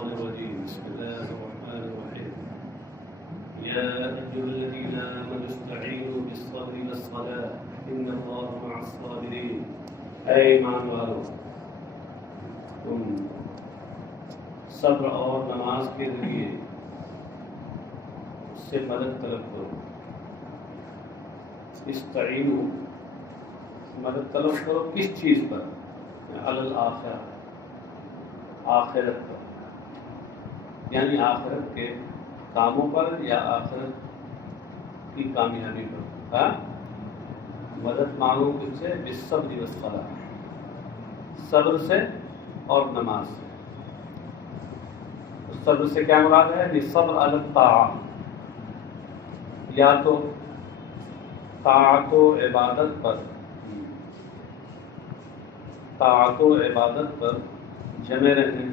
الشيطان الرجيم بسم الله الرحمن الرحيم يا أيها الذين آمنوا استعينوا بالصبر والصلاة إن الله مع الصابرين اے ایمان والو تم صبر اور نماز کے ذریعے اس سے مدد طلب کرو. استعینوا مدد طلب کرو کس چیز پر؟ علی الآخرہ آخرت پر، یعنی آخرت کے کاموں پر یا آخرت کی کامیابی پر. ہاں مدد مانگو کس سے؟ بالصبر والصلاۃ، صبر سے اور نماز سے. صبر سے کیا مراد ہے؟ صبر علی الطاعۃ، یا تو طاعت و عبادت پر، طاعت و عبادت پر جمے رہیں،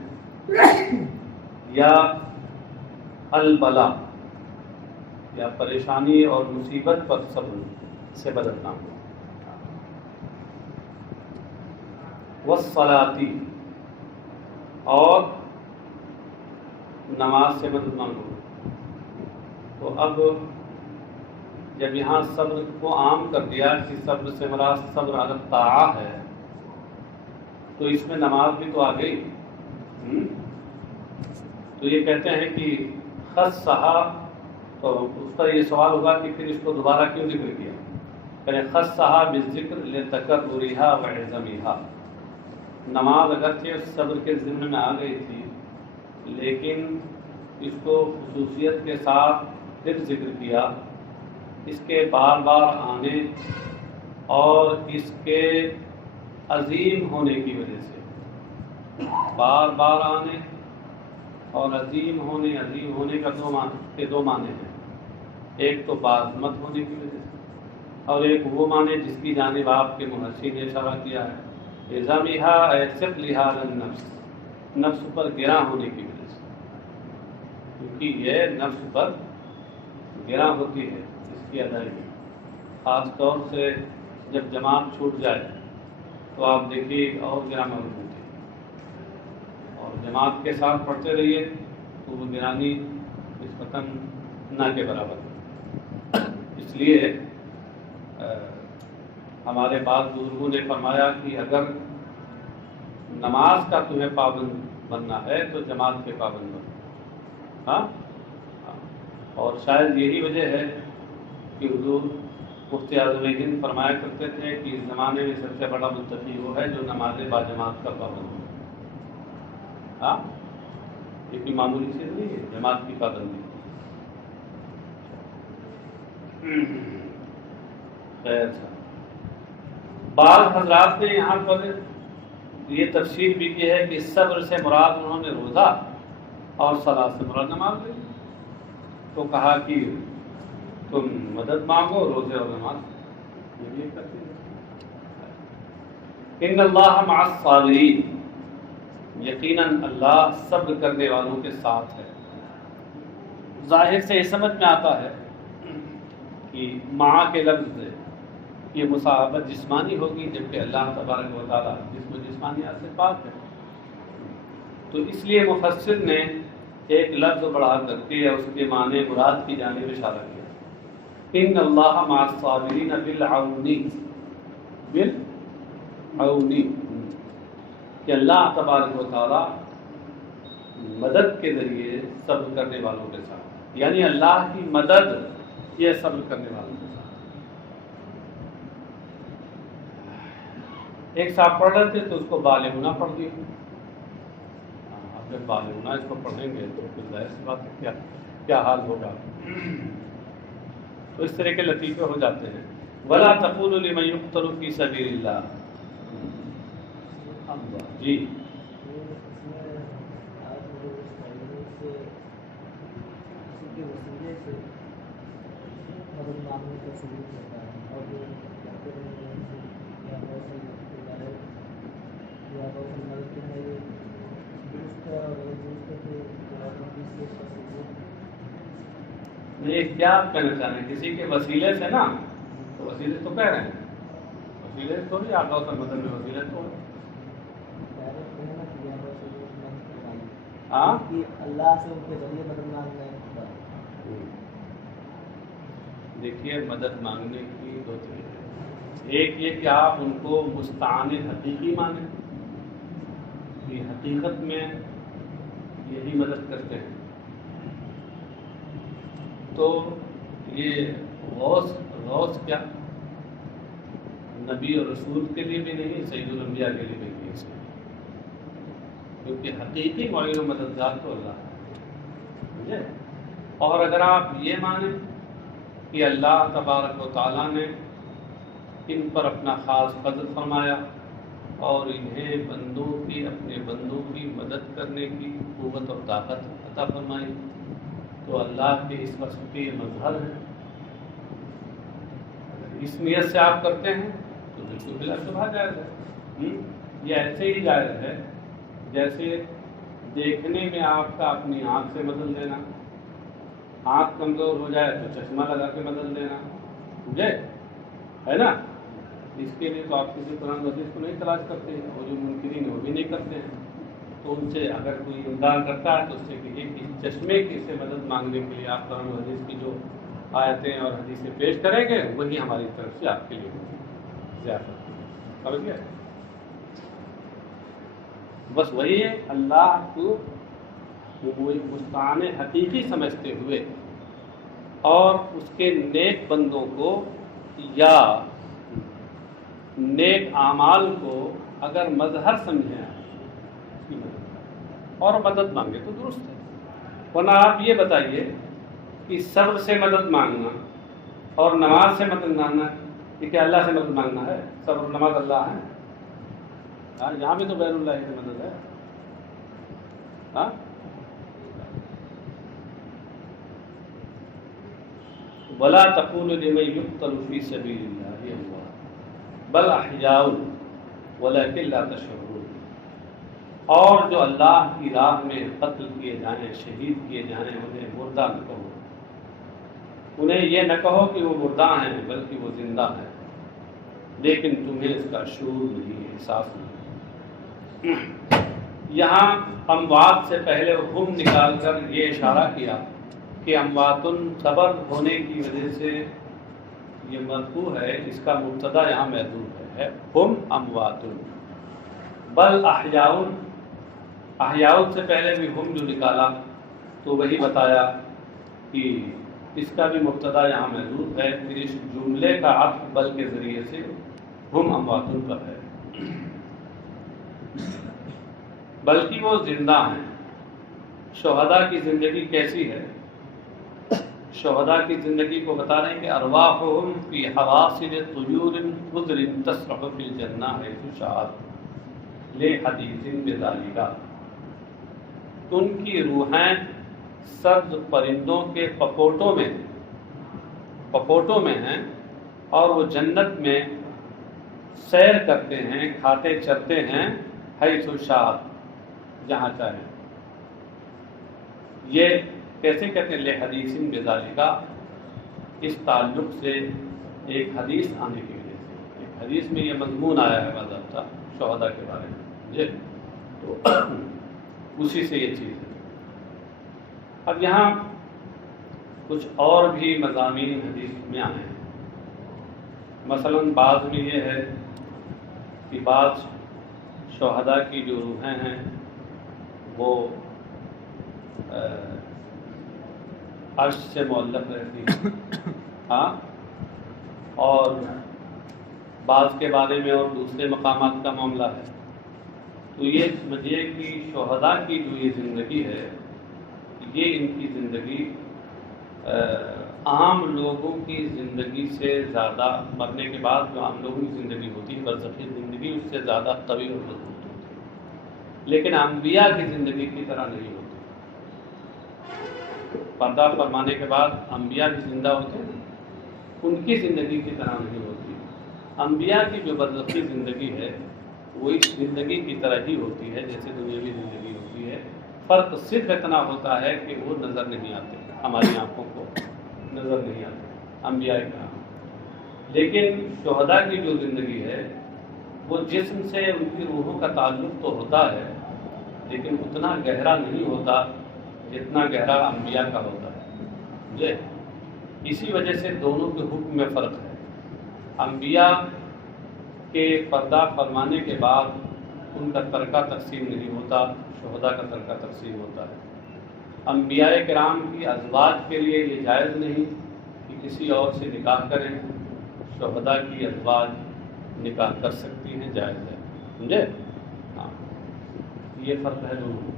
یا البلا یا پریشانی اور مصیبت پر صبر سے مدد مانگو. والصلاۃ اور نماز سے مدد مانگو. تو اب جب یہاں صبر کو عام کر دیا کہ صبر سے مراد صبر علی الطاعہ ہے، تو اس میں نماز بھی تو آ گئی. تو یہ کہتے ہیں کہ خصھا، تو اس کا یہ سوال ہوگا کہ پھر اس کو دوبارہ کیوں ذکر کیا؟ کہ خصھا بالذکر لتکررھا وعظمھا. نماز اگرچہ صبر کے ضمن میں آ گئی تھی، لیکن اس کو خصوصیت کے ساتھ پھر ذکر کیا، اس کے بار بار آنے اور اس کے عظیم ہونے کی وجہ سے. بار بار آنے اور عظیم ہونے کا دو معنی ہیں. ایک تو بعظمت ہونے کی وجہ سے، اور ایک وہ معنی جس کی جانب آپ کے محشی نے اشارہ کیا ہے، عظمھا اے ثقلھا علی النفس، نفس پر گراں ہونے کی وجہ سے. کیونکہ یہ نفس پر گراں ہوتی ہے اس کی ادائیگی، خاص طور سے جب جماعت چھوٹ جائے تو آپ دیکھیے اور گراں معلوم ہوتی ہے، اور جماعت کے ساتھ پڑھتے رہیے تو وہ گرانی نسبتاً نہ کے برابر. اس لیے ہمارے بعض بزرگوں نے فرمایا کہ اگر نماز کا تمہیں پابند بننا ہے تو جماعت کے پابند بنو. ہاں، اور شاید یہی وجہ ہے کہ حضور مفتی اعظم ہند فرمایا کرتے تھے کہ اس زمانے میں سب سے بڑا متقی وہ ہے جو نماز با جماعت کا پابند ہو. ہاں، یہ کوئی معمولی چیز نہیں ہے جماعت کی پابندی. خیر، بعض حضرات نے یہاں پر یہ تفسیر بھی کی ہے کہ صبر سے مراد انہوں نے روزہ اور صلاۃ سے مراد نماز لی. تو کہا کہ تم مدد مانگو روزے اور نماز. یہ کرتے ہیں. ان اللہ مع الصابرین، یقیناً اللہ صبر کرنے والوں کے ساتھ ہے. ظاہر سے یہ سمجھ میں آتا ہے کہ مع کے لفظ سے یہ مصاحبت جسمانی ہوگی، جبکہ اللہ تبارک و تعالیٰ جسم و جسمانیات سے پاک ہے. تو اس لیے مفسر نے ایک لفظ بڑھا کر کے اس کے معنی مراد کی جانب اشارہ کیا. ان اللہ مع الصابرین بالعون، کہ اللہ تبارک و تعالیٰ مدد کے ذریعے صبر کرنے والوں کے ساتھ، یعنی اللہ کی مدد یہ صبر کرنے والوں کے ساتھ. ایک صاحب پڑھ رہے تھے تو اس کو بالغنا پڑھ دیا. اب جب بالغنا اس کو پڑھیں گے تو پھر ظاہر سی بات ہے کیا حال ہوگا. تو اس طرح کے لطیفے ہو جاتے ہیں. ولا تقولوا لمن يقتل في سبيل الله. جی یہ کیا کہنا چاہ رہے ہیں؟ کسی کے وسیلے سے نا، تو وسیلے تو کہہ رہے ہیں، وسیلے تو نہیں آتا ہوتا مدد میں، وسیلے تو ہاں کہ اللہ سے ان کے ذریعے مدد مانگنا ہے. دیکھیے مدد مانگنے کی دو طریقے. ایک یہ کہ آپ ان کو مستعان حقیقی مانیں کہ حقیقت میں یہی مدد کرتے ہیں. تو یہ غوث کیا نبی اور رسول کے لیے بھی نہیں، سید الانبیاء کے لیے بھی نہیں، اس لیے کیونکہ حقیقی معین و مددگار تو اللہ ہے. اور اگر آپ یہ مانیں کہ اللہ تبارک و تعالیٰ نے ان پر اپنا خاص فضل فرمایا اور انہیں اپنے بندوں کی مدد کرنے کی قوت اور طاقت عطا فرمائی، تو اللہ کے اس وصف کے مظہر ہے. اگر اس نیت سے آپ کرتے ہیں تو بالکل بلا شبہ جائز ہے. یہ ایسے ہی جائز ہے جیسے دیکھنے میں آپ کا اپنی آنکھ سے بدل لینا، آنکھ کمزور ہو جائے تو چشمہ لگا کے بدل دینا، سمجھے ہے نا. اس کے لیے تو آپ کسی قرآن حدیث کو نہیں تلاش کرتے ہیں، اور جو منکرین ہیں وہ بھی نہیں کرتے ہیں. تو ان سے اگر کوئی امداد کرتا ہے تو اس سے کہیے کہ چشمے کی سے مدد مانگنے کے لیے آپ قرآن حدیث کی جو آیتیں اور حدیثیں پیش کریں گے وہی ہماری طرف سے آپ کے لیے ہوگی زیادہ. سمجھ گئے؟ بس وہی ہے، اللہ کو مستعان حقیقی سمجھتے ہوئے اور اس کے نیک بندوں کو یا نیک اعمال کو اگر مظہر سمجھیں اس کی مدد اور مدد مانگے تو درست ہے. ورنہ آپ یہ بتائیے کہ صبر سے مدد مانگنا اور نماز سے مدد مانگنا یہ کیا اللہ سے مدد مانگنا ہے؟ صبر اور نماز اللہ ہے. یہاں بھی تو غیر اللہ کی مدد ہے. ہاں وَلَا تَقُولُوا لِمَن يُقْتَلُ فِي سَبِيلِ اللَّهِ أَمْوَاتٌ بَلْ أَحْيَاءٌ وَلَكِنْ لَا تَشْعُرُونَ. اور جو اللہ کی راہ میں قتل کیے جائیں، شہید کیے جائیں، انہیں مردہ نہ کہو. انہیں یہ نہ کہو کہ وہ مردہ ہیں بلکہ وہ زندہ ہیں، لیکن تمہیں اس کا شعور نہیں، احساس نہیں. یہاں اموات سے پہلے ہم نکال کر یہ اشارہ کیا کہ امواتن خبر ہونے کی وجہ سے یہ مرفوع ہے، اس کا مبتدا یہاں محذوف ہے. ہم امواتن بل احیاؤن، احیاؤن سے پہلے بھی ہم جو نکالا تو وہی بتایا کہ اس کا بھی مبتدا یہاں محذوف ہے. پھر اس جملے کا عطف بل کے ذریعے سے ہم امواتن پر ہے، بلکہ وہ زندہ ہیں. شہداء کی زندگی کیسی ہے؟ شہداء کی زندگی کو بتا رہے ہیں کہ ارواحهم فی حواصل طیور خضر تسرح فی الجنہ حیث شاءت لحدیث بذالک. ان کی روحیں سبز پرندوں کے پپوٹوں میں ہیں اور وہ جنت میں سیر کرتے ہیں، کھاتے چرتے ہیں، حیث شاءت جہاں چاہیں. یہ کیسے کہتے ہیں؟ لحدیث بذالک، اس تعلق سے ایک حدیث آنے کی وجہ سے. ایک حدیث میں یہ مضمون آیا ہے باضابطہ شہداء کے بارے میں، تو اسی سے یہ چیز ہے. اب یہاں کچھ اور بھی مضامین حدیث میں آئے ہیں. مثلا بعض میں یہ ہے کہ بعض شہداء کی جو روحیں ہیں وہ عرش سے معلق رہتی ہیں. ہاں، اور بعض کے بارے میں اور دوسرے مقامات کا معاملہ ہے. تو یہ سمجھیے کہ شہداء کی جو یہ زندگی ہے یہ ان کی زندگی عام لوگوں کی زندگی سے زیادہ، مرنے کے بعد جو عام لوگوں کی زندگی ہوتی ہے برزخی زندگی، اس سے زیادہ طویل اور مضبوط ہوتی ہے، لیکن انبیاء کی زندگی کی طرح نہیں ہوتی. پردہ فرمانے کے بعد انبیاء بھی زندہ ہوتے ہیں، ان کی زندگی کی طرح نہیں ہوتی. انبیاء کی جو برزخی زندگی ہے وہ اس زندگی کی طرح ہی ہوتی ہے جیسے دنیاوی زندگی ہوتی ہے. فرق صرف اتنا ہوتا ہے کہ وہ نظر نہیں آتے، ہماری آنکھوں کو نظر نہیں آتے انبیاء کرام. لیکن شہداء کی جو زندگی ہے وہ جسم سے ان کی روحوں کا تعلق تو ہوتا ہے، لیکن اتنا گہرا نہیں ہوتا جتنا گہرا انبیاء کا ہوتا ہے. سمجھے؟ اسی وجہ سے دونوں کے حکم میں فرق ہے. انبیاء کے پردہ فرمانے کے بعد ان کا ترکہ تقسیم نہیں ہوتا، شہداء کا ترکہ تقسیم ہوتا ہے. انبیاء کرام کی ازواج کے لیے یہ جائز نہیں کہ کسی اور سے نکاح کریں. شہداء کی ازواج نکاح کر سکتی ہیں، جائز ہے. سمجھے؟ ہاں، یہ فرق ہے دونوں.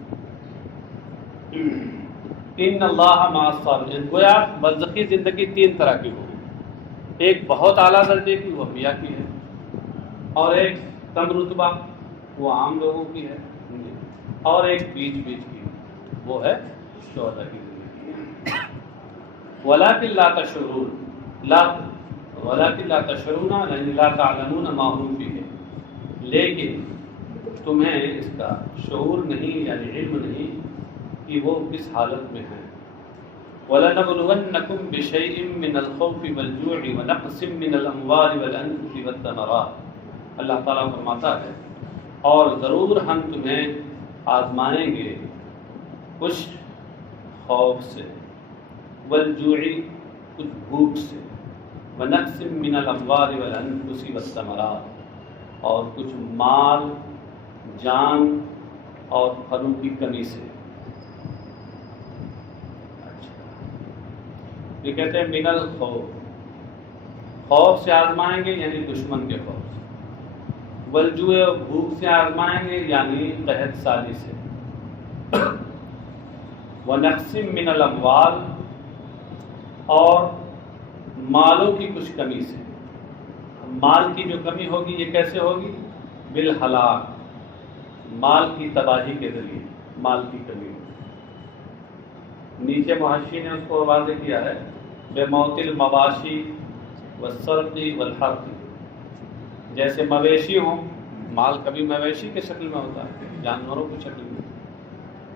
ان اللہ مع الصابرین. گویا برزخی زندگی تین طرح کی ہوگی. ایک بہت اعلیٰ درجے کی، وہ انبیاء کی ہے، اور ایک کم رتبہ، وہ عام لوگوں کی ہے، اور ایک بیچ بیچ کی، وہ ہے شہداء کی زندگی. ولکن لا تشعرون، ولکن لا تشعرون یعنی لا تعلمون ما هم فیہ، لیکن تمہیں اس کا شعور نہیں یعنی علم نہیں کہ وہ کس حالت میں ہیں. وَلَنَبْلُوَنَّكُمْ بِشَيْءٍ مِّنَ الْخَوْفِ وَالْجُوعِ وَنَقْصٍ مِّنَ الْأَمْوَالِ وَالْأَنفُسِ وَالثَّمَرَاتِ. اللہ تعالیٰ فرماتا ہے اور ضرور ہم تمہیں آزمائیں گے کچھ خوف سے، والجوع کچھ بھوک سے، ونقص من الاموال والانفس والثمرات اور کچھ مال، جان اور پھلوں کی کمی سے. یہ کہتے ہیں من الخوف، خوف سے آزمائیں گے یعنی دشمن کے خوف سے. والجوع بھوک سے آزمائیں گے یعنی قحط سالی سے. ونقص من الاموال اور مالوں کی کچھ کمی سے. مال کی جو کمی ہوگی یہ کیسے ہوگی؟ بالہلاک، مال کی تباہی کے ذریعے مال کی کمی ہوگی. نیچے محشی نے اس کو واضح کیا ہے بموت المواشی والسرق والحرق. جیسے مویشی ہوں، مال کبھی مویشی کے شکل میں ہوتا ہے، جانوروں کی شکل میں،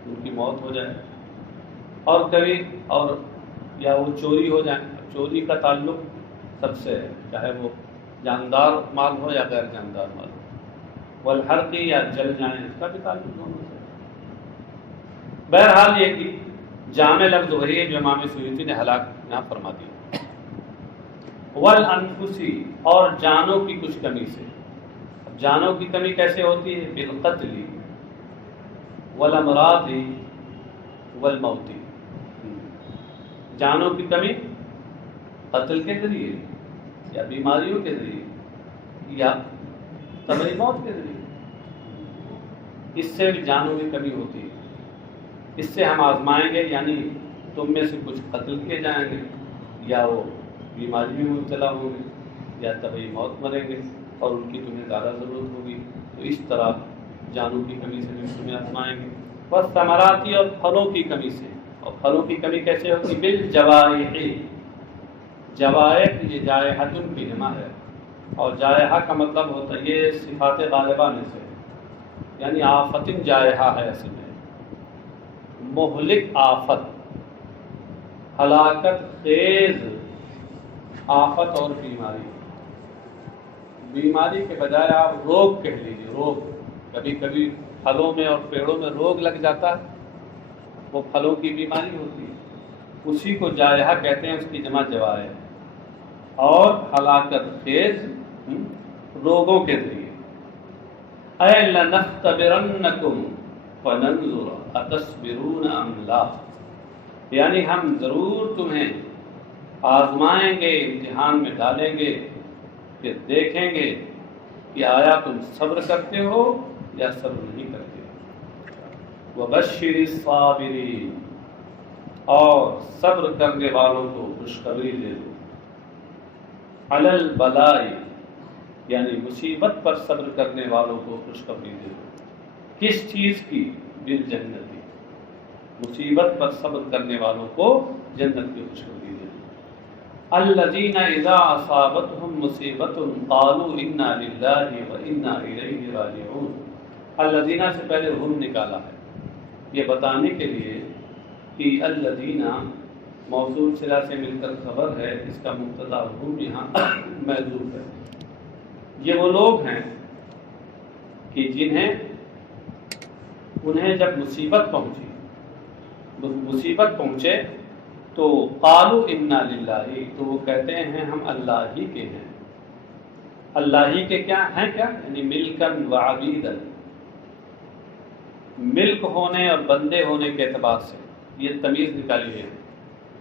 ان کی موت ہو جائے، اور کبھی اور یا وہ چوری ہو جائے. چوری کا تعلق سب سے ہے، چاہے وہ جاندار مال ہو یا غیر جاندار مال ہو. والحرق یا جل جائیں، اس کا بھی تعلق دونوں سے. بہرحال یہ کہ جامع لفظ وہی ہے جو امام سیوطی نے ہلاک یہاں فرما دیا. والانفسی اور جانوں کی کچھ کمی سے. اب جانوں کی کمی کیسے ہوتی ہے؟ بالقتل والامراض والموت. جانوں کی کمی قتل کے ذریعے یا بیماریوں کے ذریعے یا طبعی موت کے ذریعے. اس سے بھی جانوں کی کمی ہوتی ہے. اس سے ہم آزمائیں گے یعنی تم میں سے کچھ قتل کیے جائیں گے، یا وہ بیماری میں مبتلا ہوں گے، یا طبعی موت مریں گے اور ان کی تمہیں زیادہ ضرورت ہوگی. تو اس طرح جانوں کی کمی سے بھی تمہیں آزمائیں گے. بس ثمراتی اور پھلوں کی کمی سے. اور پھلوں کی کمی کیسے ہوگی؟ بالجوائح. جوائح یہ جائحۃ کی جمع ہے، اور جائحہ کا مطلب ہوتا ہے یہ صفات غالبہ میں سے، یعنی آفت جائحہ ہے اصل میں، مہلک آفت، ہلاکت خیز آفت اور بیماری. بیماری کے بجائے آپ روگ کہہ لیجیے. روگ کبھی کبھی پھلوں میں اور پیڑوں میں روگ لگ جاتا ہے، وہ پھلوں کی بیماری ہوتی ہے، اسی کو جائحہ کہتے ہیں، اس کی جمع جوائح. اور ہلاکت خیز روگوں کے ذریعے. اے لنختبرنکم فننظر اتصبرون ام لا، یعنی ہم ضرور تمہیں آزمائیں گے، امتحان میں ڈالیں گے، پھر دیکھیں گے کہ آیا تم صبر کرتے ہو یا صبر نہیں کرتے ہو. وبشر الصابرین، اور صبر کرنے والوں کو خوشخبری دے دو. علی البلاء یعنی مصیبت پر صبر کرنے والوں کو خوشخبری دے دو. کس چیز کی؟ بالجنتی، مصیبت پر صبر کرنے والوں کو جنت کی خوشخبری دے دو. الذین اذا اصابتهم مصیبت قالوا انا للہ وانا الیہ راجعون. الذین سے پہلے ہم نکالا ہے یہ بتانے کے لیے کہ الذین موصول صلہ سے مل کر خبر ہے، اس کا مبتدا ہم یہاں محذوف ہے. یہ وہ لوگ ہیں کہ جنہیں انہیں جب مصیبت پہنچے تو قالوا انا للہ، تو وہ کہتے ہیں ہم اللہ ہی کے ہیں۔ اللہ ہی کے کیا ہیں؟ کیا یعنی ملکن و عبیدن، ملک ہونے اور بندے ہونے کے اعتبار سے یہ تمیز نکالی ہے۔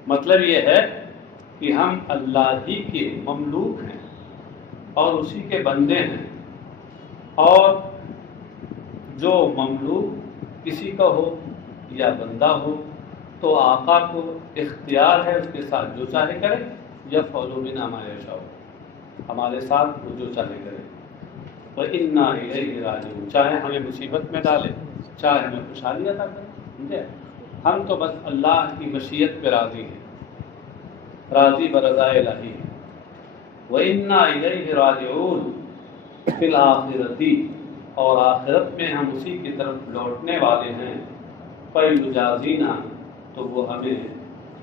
مطلب یہ ہے کہ ہم اللہ ہی کے مملوک ہیں اور اسی کے بندے ہیں، اور جو مملوک کسی کا ہو یا بندہ ہو تو آقا کو اختیار ہے اس کے ساتھ جو چاہے کرے، یفعل بنا ما یشاء، ہمارے ساتھ وہ جو چاہے کرے۔ وَإِنَّا إِلَيْهِ رَاجِعُونَ، چاہے ہمیں مصیبت میں ڈالے چاہے ہمیں خوشحالی عطا کرے، سمجھے؟ ہم تو بس اللہ کی مشیت پہ راضی ہیں، راضی برضا الہی ہیں۔ وَإِنَّا إِلَيْهِ رَاجِعُونَ فِي الْآخِرَةِ، اور آخرت میں ہم اسی کی طرف لوٹنے والے ہیں۔ فَيُجَازِينَا، تو وہ ہمیں اس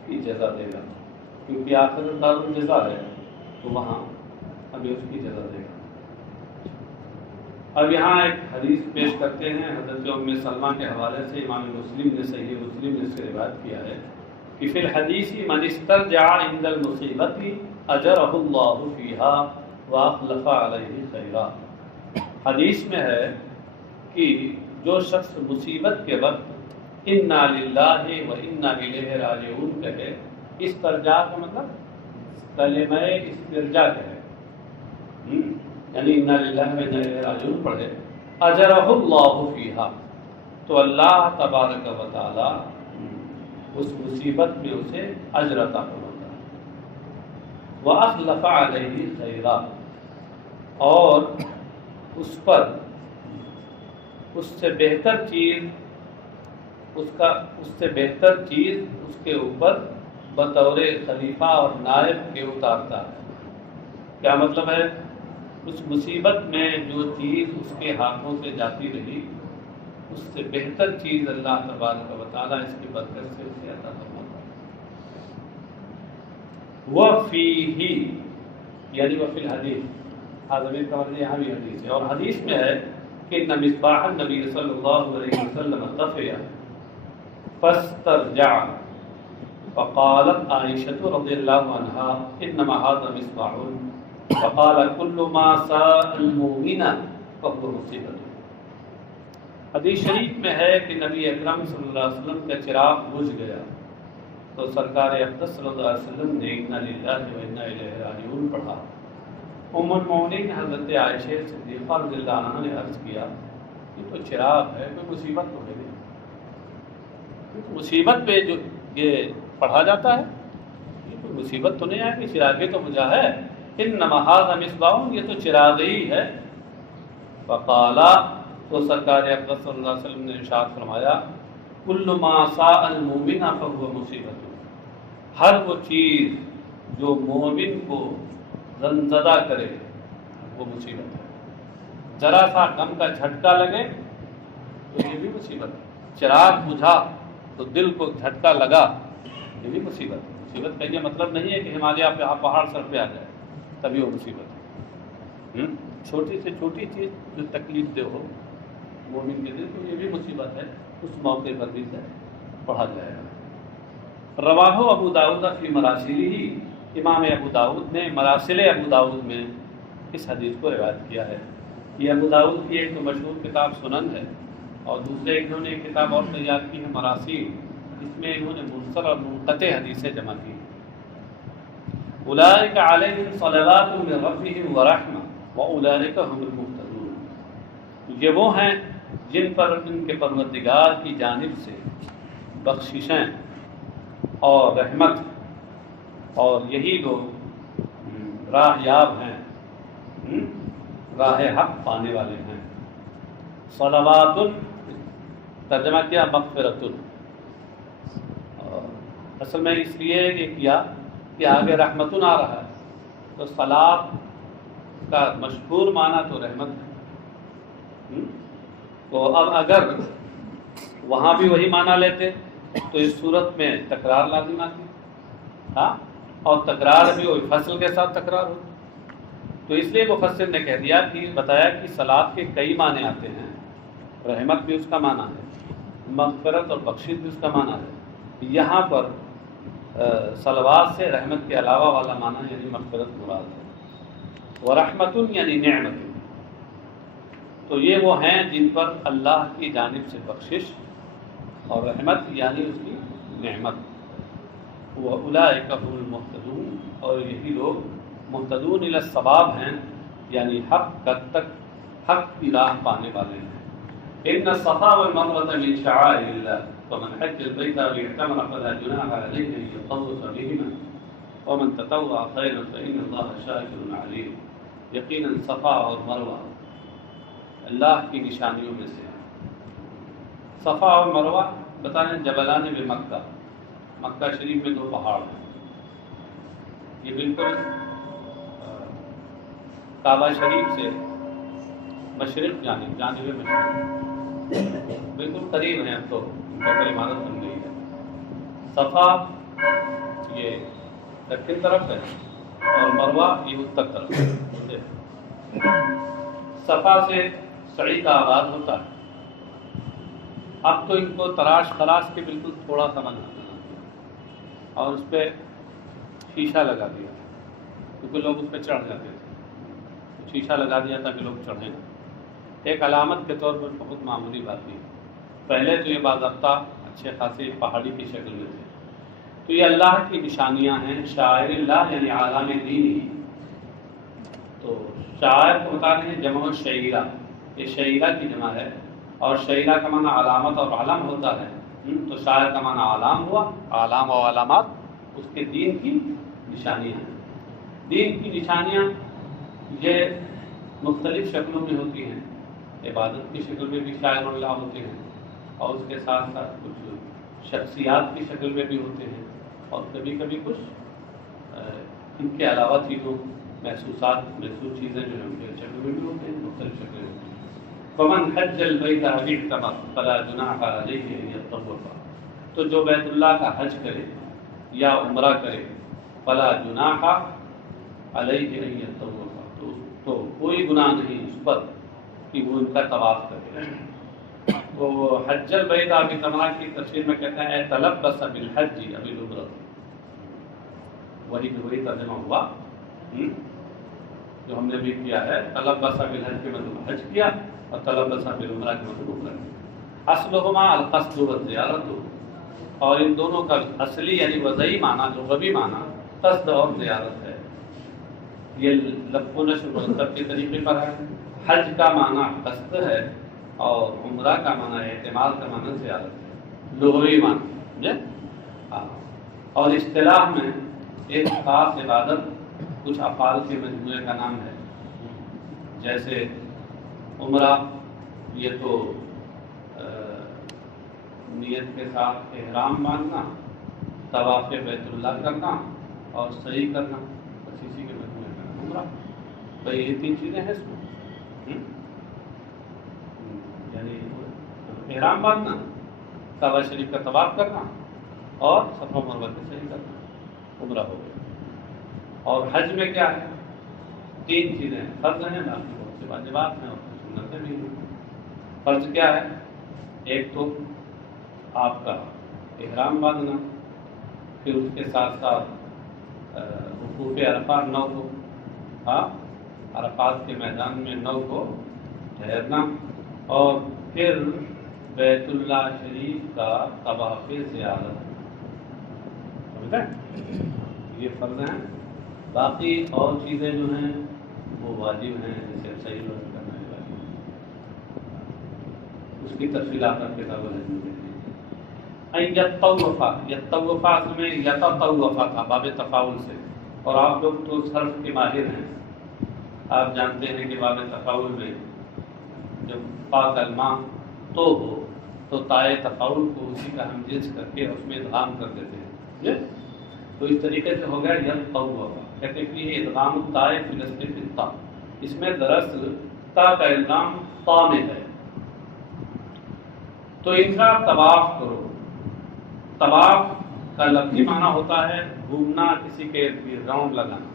کی جزا دے گا، کیونکہ آخرت دار الجزا ہے تو وہاں ہمیں اس کی جزا دے گا۔ اب یہاں ایک حدیث پیش کرتے ہیں حضرت ام سلمہ کے حوالے سے، امام مسلم نے صحیح مسلم نے اس سے روایت کیا ہے کہ فی الحدیث من استرجع عند المصیبۃ اجرہ اللہ فیہا واخلف علیہ خیرا۔ حدیث میں ہے کہ جو شخص مصیبت کے وقت انا للہ و انا الیہ راجعون کہے، استرجاع کا مطلب کلمہ استرجاع کہے، یعنی انا للہ و انا الیہ راجعون پڑھے، اجرہ اللہ فیہا، تو اللہ تبارک و تعالی اس مصیبت میں اسے اجر عطا فرماتا ہے۔ وَأَخْلَفَ عَلَيْهِ خَيْرًا، اور اس پر اس سے بہتر چیز اس کے اوپر بطور خلیفہ اور نائب کے اتارتا ہے۔ کیا مطلب ہے؟ اس مصیبت میں جو چیز اس کے ہاتھوں سے جاتی رہی اس سے بہتر چیز اللہ تبارک و تعالیٰ اس کی برکت سے اسے عطا فرماتا ہے۔ وَفِيهِ، یعنی وفی الحدیث، حاضرین کا مطلب یہاں بھی حدیث ہے، اور حدیث میں ہے کہ مصباح النبی صلی اللہ علیہ وسلم طفئ فاسترجع فقالت عائشة رضی اللہ عنہا انما هذا مصباح فقال كل ما ساء المؤمن فهو مصیبۃ۔ حدیث شریف میں ہے کہ نبی اکرم صلی اللہ علیہ وسلم کا چراغ بجھ گیا تو سرکار اقدس صلی اللہ علیہ وسلم نے انا للہ و انا الیہ راجعون پڑھا۔ ام المؤمنین حضرت عائشہ صدیقہ رضی اللہ عنہا نے عرض کیا یہ تو چراغ ہے، کوئی مصیبت تو ہے نہیں، مصیبت پہ جو یہ پڑھا جاتا ہے یہ کوئی مصیبت تو نہیں ہے کہ چراغی تو بجھا ہے، انما ھذا مصباح، یہ تو چراغ ہی ہے۔ فقالا، تو سرکار اقدس صلی اللہ علیہ وسلم نے ارشاد فرمایا کل ما ساء المؤمن فهو مصیبت، ہر وہ چیز جو مومن کو زنزدہ کرے وہ مصیبت ہے۔ ذرا سا غم کا جھٹکا لگے تو یہ بھی مصیبت ہے، چراغ بجھا تو دل کو جھٹکا لگا یہ بھی مصیبت ہے۔ مصیبت کا یہ مطلب نہیں ہے کہ ہمالیہ پہ پہاڑ سر پہ آ جائے تبھی وہ مصیبت ہے۔ چھوٹی سے چھوٹی چیز جو تکلیف دہ ہو مومن کے دل تو یہ بھی مصیبت ہے، اس موقع پر بھی پڑھا جائے گا۔ رواہ ابو داؤد فی مراسلہ، امام ابو داؤد نے مراسل ابو داؤد میں اس حدیث کو روایت کیا ہے۔ یہ ابو داؤد کی ایک تو مشہور کتاب سنن ہے، اور دوسرے انہوں نے ایک کتاب اور تیار کی ہے مراسیل، اس میں انہوں نے مرسل اور منقطع حدیثیں جمع کی۔ اولئک علیہم صلوات من ربہم ورحمہ واولئک هم المہتدون، یہ وہ ہیں جن پر ان کے پروردگار کی جانب سے بخششیں اور رحمت، اور یہی لوگ راہ یاب ہیں، راہ حق پانے والے ہیں۔ صلوات، ترجمہ کیا مغفرت، اصل میں اس لیے یہ کیا کہ آگے رحمتن آ رہا ہے تو صلاۃ کا مشہور معنی تو رحمت ہے، تو اب اگر وہاں بھی وہی معنی لیتے تو اس صورت میں تکرار لازم آتی، ہاں، اور تکرار بھی وہی فصل کے ساتھ تکرار ہو، تو اس لیے مفسر نے کہہ دیا کہ بتایا کہ صلاۃ کے کئی معنی آتے ہیں، رحمت بھی اس کا معنی ہے، مغفرت اور بخشش بھی اس کا معنی ہے۔ یہاں پر صلوات سے رحمت کے علاوہ والا معنی یعنی مغفرت مراد ہے، ورحمت یعنی نعمت، تو یہ وہ ہیں جن پر اللہ کی جانب سے بخشش اور رحمت یعنی اس کی نعمت، وَأُولَٰئِكَ هُمُ الْمُهْتَدُونَ، اور یہی لوگ مہتدون الی الصواب ہیں، یعنی حق کی راہ پانے والے ہیں۔ ان الصفا والمروة من شعائر الله ومن حج البيت او اعتمر فلا جناح عليه ان يطوف بهما ومن تطوع خيرا فان الله شاكر عليم۔ یقیناً صفا اور مروہ اللہ کی نشانیوں میں سے ہیں۔ صفا اور مروہ بتانے جبلان بمکہ، مکہ شریف میں 2 پہاڑ ہیں، یہ بالکل کعبہ شریف سے مشرق جانب مشرق بالکل قریب ہیں، اب تو ان پر عمارت بن گئی ہے۔ صفا یہ دکن طرف ہے اور مروہ یہ اتر طرف ہے۔ صفا سے سعی کا آغاز ہوتا ہے، اب تو ان کو تراش خراش کے بالکل تھوڑا سا بنا اور اس پہ شیشہ لگا دیا، کیونکہ لوگ اس پہ چڑھ جاتے تھے، شیشہ لگا دیا تھا کہ لوگ چڑھیں، ایک علامت کے طور پر بہت معمولی بات تھی۔ پہلے تو یہ باضابطہ اچھے خاصے پہاڑی کی شکل میں تھے، تو یہ اللہ کی نشانیاں ہیں، شاعر اللہ یعنی عالم دین ہی، تو شاعر کو بتاتے ہیں جمع شعیرہ، یہ شعیرہ کی جمع ہے، اور شعیرہ کا معنی علامت اور علم ہوتا ہے، تو شاعر کا معنی علام ہوا، علام و علامات اس کے دین کی نشانیاں ہیں۔ دین کی نشانیاں یہ مختلف شکلوں میں ہوتی ہیں، عبادت کی شکل میں بھی شاعر اللہ ہوتے ہیں، اور اس کے ساتھ ساتھ کچھ شخصیات کی شکل میں بھی ہوتے ہیں، اور کبھی کبھی کچھ ان کے علاوہ چیزوں محسوس چیزیں جو ہیں ان کے شکل میں بھی ہوتے ہیں، مختلف شکلیں ہوتی ہیں۔ فمن حج البیت او اعتمر فلا جناح علیہ ان یطوف، تو جو بیت اللہ کا حج کرے یا عمرہ کرے، فلا جناح علیہ ان یطوف، تو کوئی گناہ نہیں اس پر کہ وہ ان کا طواف کرے۔ وہ حج البیت اب اعتمر کی تفسیر میں کہتے ہیں تلبس بالحج اب العمرہ، وہی ترجمہ ہوا جو ہم نے بھی کیا ہے، تلبس بالحج کے مطلب حج کیا اور تلبس بالعمرہ کے مطلب عمرہ کیا۔ اصلہما القصد والزیارت، اور ان دونوں کا اصلی یعنی وضعی معنی جو لغوی معنی قصد اور زیارت ہے، یہ لفظ و نشر مرتب کے طریقے پر ہے۔ حج کا معنی قصد ہے اور عمرہ کا معنی اعتماد کا معنی زیارت ہے، لغوی معنی اور اصطلاح میں ایک خاص عبادت کچھ افعال کے مجموعے کا نام ہے، جیسے عمرہ یہ تو نیت کے ساتھ احرام باندھنا، طواف بیت اللہ کرنا اور سعی کرنا، بس اسی کے مجموعے کا نام عمرہ۔ تو یہ 3 چیزیں ہیں اس میں، یعنی احرام باندھنا، کعبہ شریف کا طواف کرنا اور صفا و مروہ سے سعی کرنا، عمرہ ہو گیا۔ اور حج میں کیا ہے؟ 3 چیزیں فرض ہیں، باقی بہت سے واجبات ہیں اور سنتیں بھی ہیں۔ فرض کیا ہے؟ ایک تو آپ کا احرام باندھنا، پھر اس کے ساتھ ساتھ وقوف عرفات 9 کو، عرفات کے میدان میں 9 کو ٹھہرنا، اور پھر بیت اللہ شریف کا طواف زیارت، یہ فرض ہیں۔ باقی اور چیزیں جو ہیں وہ واجب ہیں، جیسے صحیح وقت کرنا ہے واجب، اس کی تفصیلات آپ کتاب الحج میں دیکھیں۔ یطوف اصل میں یتطوف تھا باب تفاعل سے، اور آپ لوگ تو صرف کے ماہر ہیں، آپ جانتے ہیں کہ باب تفاعل میں جب فا کلمہ تو ہو تو تائے تفاعل کو اسی کا ہم جنس کر کے اس میں ادغام کر دیتے ہیں، تو اس طریقے سے ہو گیا یطوف، کہتے ہیں کہ یہ ادغام تائے فی الاصل فی الطا، اس میں دراصل تا کا ادغام طا میں ہے۔ تو ان کا طواف کرو، طواف کا لفظی معنی ہوتا ہے گھومنا، کسی کے راؤنڈ لگانا،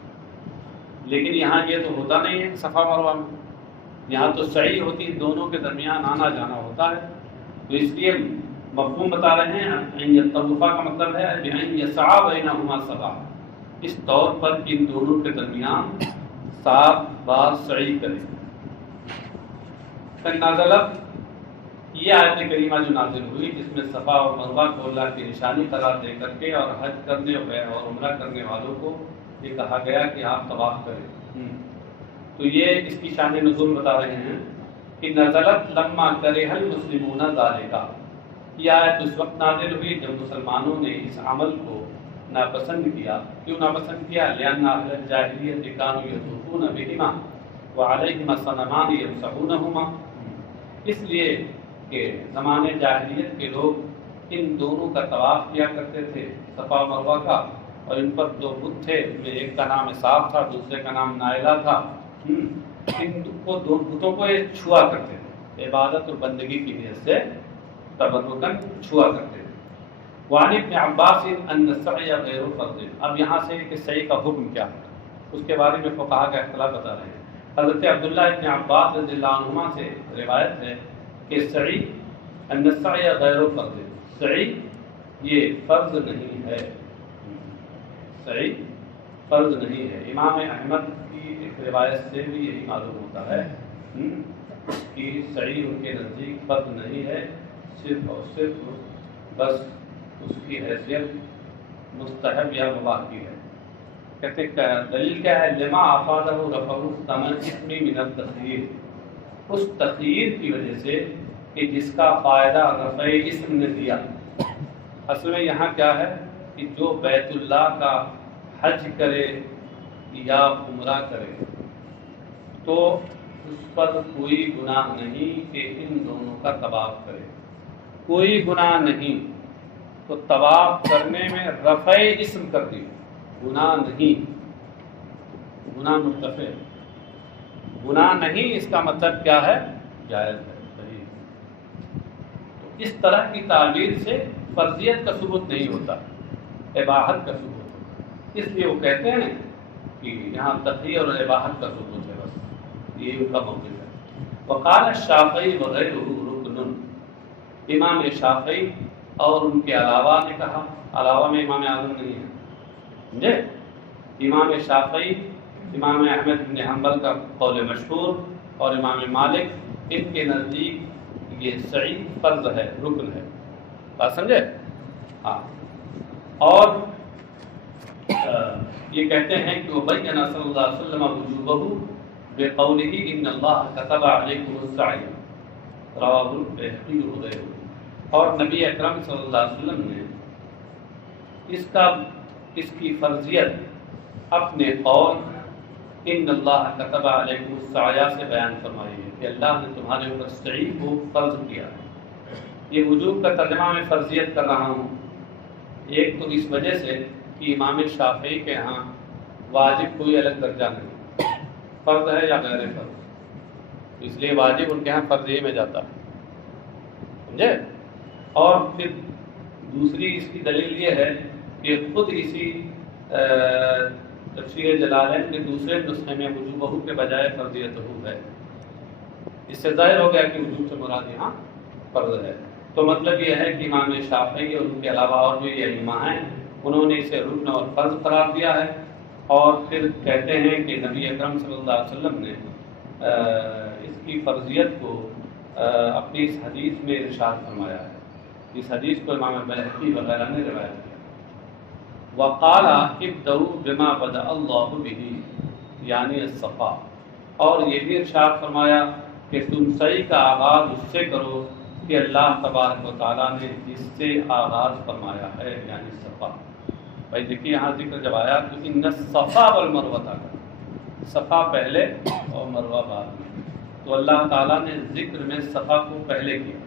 لیکن یہاں یہ تو ہوتا نہیں ہے صفا مروہ میں، یہاں تو سعی ہوتی دونوں کے درمیان آنا جانا ہوتا ہے، تو اس لیے مفہوم بتا رہے ہیں ان یطوفا کا مطلب ہے ان یسعى بینہما سبعا، اس طور پر ان دونوں کے درمیان 7 بار سعی کرے۔ نازلت یہ آیت کریمہ جو نازل ہوئی جس میں صفا اور مروہ کو اللہ کی نشانی قرار دے کر کے اور حج کرنے اور عمرہ کرنے والوں کو یہ کہا گیا کہ آپ طواف کریں، تو یہ اس کی شان نزول بتا رہے ہیں کہ نزلت لما کرہ المسلمون ذالک، یہ آیت اس وقت نازل ہوئی جب مسلمانوں نے اس عمل کو ناپسند کیا۔ کیوں ناپسند کیا؟ لأن اہل الجاہلیۃ کانوا یطوفون بہما وعلیہما صنمان یمسحونہما، اس لیے کہ زمانے جاہلیت کے لوگ ان دونوں کا طواف کیا کرتے تھے، صفا و مروہ کا، اور ان پر 2 بت تھے، ان میں ایک کا نام اسحاق تھا، دوسرے کا نام نائلہ تھا، ان کو 2 بتوں کو یہ چھوا کرتے تھے، عبادت اور بندگی کی نیت سے تبرکاً چھوا کرتے تھے۔ وعن ابن عباس ان السعی غیر فرض، اب یہاں سے کہ سعی کا حکم کیا ہے اس کے بارے میں فقہا کا اختلاف بتا رہے ہیں۔ حضرت عبداللہ ابن عباس رضی اللہ عنہما سے روایت ہے کہ سعی ان السعی غیر فرض، سعی یہ فرض نہیں ہے، سعی فرض نہیں ہے۔ امام احمد کی ایک روایت سے بھی یہی معلوم ہوتا ہے کہ سعی ان کے نزدیک فرض نہیں ہے، صرف اور صرف بس اس کی حیثیت مستحب یا مباح کی ہے۔ کہتے ہیں دلیل کیا ہے؟ لما افادہ رفع الثمن اسم من التخییر، اس تخییر کی وجہ سے کہ جس کا فائدہ رفع اسم نے دیا۔ اصل میں یہاں کیا ہے کہ جو بیت اللہ کا حج کرے یا عمرہ کرے تو اس پر کوئی گناہ نہیں کہ ان دونوں کا طواف کرے، کوئی گناہ نہیں، تو طواف کرنے میں رفع اسم کر دی، گناہ نہیں، گناہ مرتفع، گناہ نہیں، اس کا مطلب کیا ہے؟ جائز ہے، صحیح۔ تو اس طرح کی تعبیر سے فرضیت کا ثبوت نہیں ہوتا، اباحت کا ثبوت ہوتا ہے، اس لیے وہ کہتے ہیں کہ یہاں تخییر اور اباحت کا ثبوت ہے، بس یہ ان کا موقف ہے۔ وقال الشافعی وغیرہ رکن، امام شافعی اور ان کے علاوہ نے کہا، علاوہ میں امام اعظم نہیں ہے، سمجھے؟ امام شافعی، امام احمد بن حنبل کا قول مشہور اور امام مالک، ان کے نزدیک یہ سعی فرض ہے، رکن ہے، بات سمجھے؟ ہاں، اور یہ کہتے ہیں کہ وبین صلی اللہ علیہ وسلم وجوبہ بقولہ ان اللہ کتب علیکم السعی، رواہ البیہقی وغیرہ، اور نبی اکرم صلی اللہ علیہ وسلم نے اس کی فرضیت اپنے قول ان اللہ کتب علیکم السعی سے بیان فرمائی ہے کہ اللہ نے تمہارے اوپر سعی کو فرض کیا ہے۔ یہ وجوب کا ترجمہ میں فرضیت کر رہا ہوں، ایک تو اس وجہ سے کہ امام شافعی کے ہاں واجب کوئی الگ درجہ نہیں، فرض ہے یا غیر فرض، اس لیے واجب ان کے ہاں فرضی میں جاتا ہے، سمجھے؟ اور پھر دوسری اس کی دلیل یہ ہے کہ خود اسی تفسیر جلالین کے دوسرے نسخے میں وجوبہ کے بجائے فرضیتہ ہے، اس سے ظاہر ہو گیا کہ وجوب سے مراد یہاں فرض ہے۔ تو مطلب یہ ہے کہ امام شافعی اور ان کے علاوہ اور جو یہ ائمہ ہیں انہوں نے اسے رکن اور فرض قرار دیا ہے، اور پھر کہتے ہیں کہ نبی اکرم صلی اللہ علیہ وسلم نے اس کی فرضیت کو اپنی اس حدیث میں ارشاد فرمایا ہے، اس حدیث کو امام بیہقی وغیرہ نے روایت کیا۔ وقال ابدؤوا بما بدأ اللہ بہ، یعنی الصفا، اور یہ بھی ارشاد فرمایا کہ تم سعی کا آغاز اس سے کرو کہ اللہ تبارک و تعالیٰ نے جس سے آغاز فرمایا ہے، یعنی صفا۔ بھائی دیکھیے یہاں ذکر جب آیا تو ان الصفا والمروہ تھا، صفا پہلے اور مروہ بعد میں، تو اللہ تعالیٰ نے ذکر میں صفا کو پہلے کیا،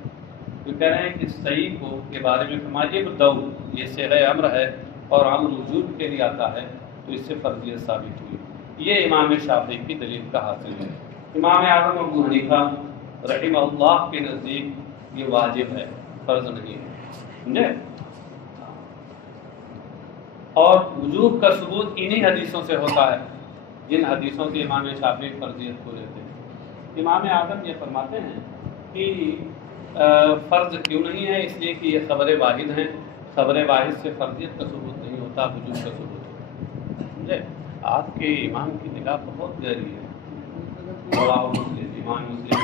تو کہہ رہے ہیں کہ سعی کو کے بارے میں فرمایا ابدؤوا، یہ صیغہ امر ہے اور امر وجوب کے لیے آتا ہے، تو اس سے فرضیت ثابت ہوئی۔ یہ امام شافعی کی دلیل کا حاصل ہے۔ امام اعظم ابو حنیفہ رحمہ اللہ کے نزدیک یہ واجب ہے، فرض نہیں ہے، سمجھے؟ اور وجوب کا ثبوت انہی حدیثوں سے ہوتا ہے جن حدیثوں سے امام شافعی فرضیت کو لیتے ہیں۔ امام اعظم یہ فرماتے ہیں کہ فرض کیوں نہیں ہے؟ اس لیے کہ یہ خبر واحد ہیں، خبر واحد سے فرضیت کا ثبوت نہیں ہوتا، وجوب کا ثبوت ہوتا ہے. سمجھے؟ آپ کے امام کی نگاہ بہت گہری ہے. رواه مسلم، امام مسلم